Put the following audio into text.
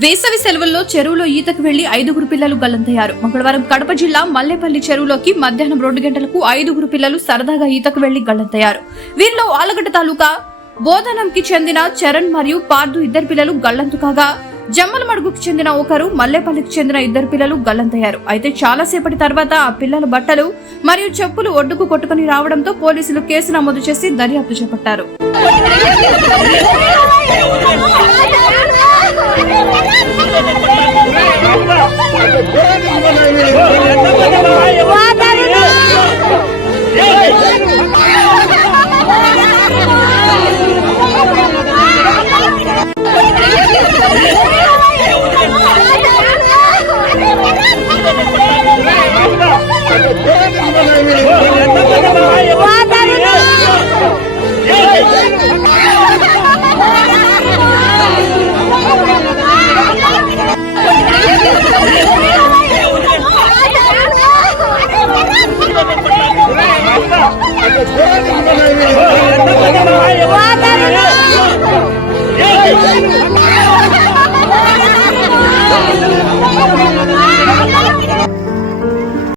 వేసవి సెలవుల్లో చెరువులో ఈతకు వెళ్లి 5గురు పిల్లలు గల్లంతయ్యారు. మంగళవారం కడప జిల్లా మల్లేపల్లి చెరువులోకి మధ్యాహ్నం 2 గంటలకు 5గురు పిల్లలు సరదాగా ఈతకు వెళ్లి గల్లంతయ్యారు. వీరిలో ఆలగడ్డ తాలూకా బోధనంకి చెందిన చరణ్ మరియు పార్దు 2 పిల్లలు గల్లంతు కాగా, జమ్మలమడుగుకు చెందిన ఒకరు, మల్లేపల్లికి చెందిన 2 పిల్లలు గల్లంతయ్యారు. అయితే చాలా సేపటి తర్వాత ఆ పిల్లల బట్టలు మరియు చెప్పులు ఒడ్డుకు కొట్టుకుని రావడంతో పోలీసులు కేసు నమోదు చేసి దర్యాప్తు చేపట్టారు. What?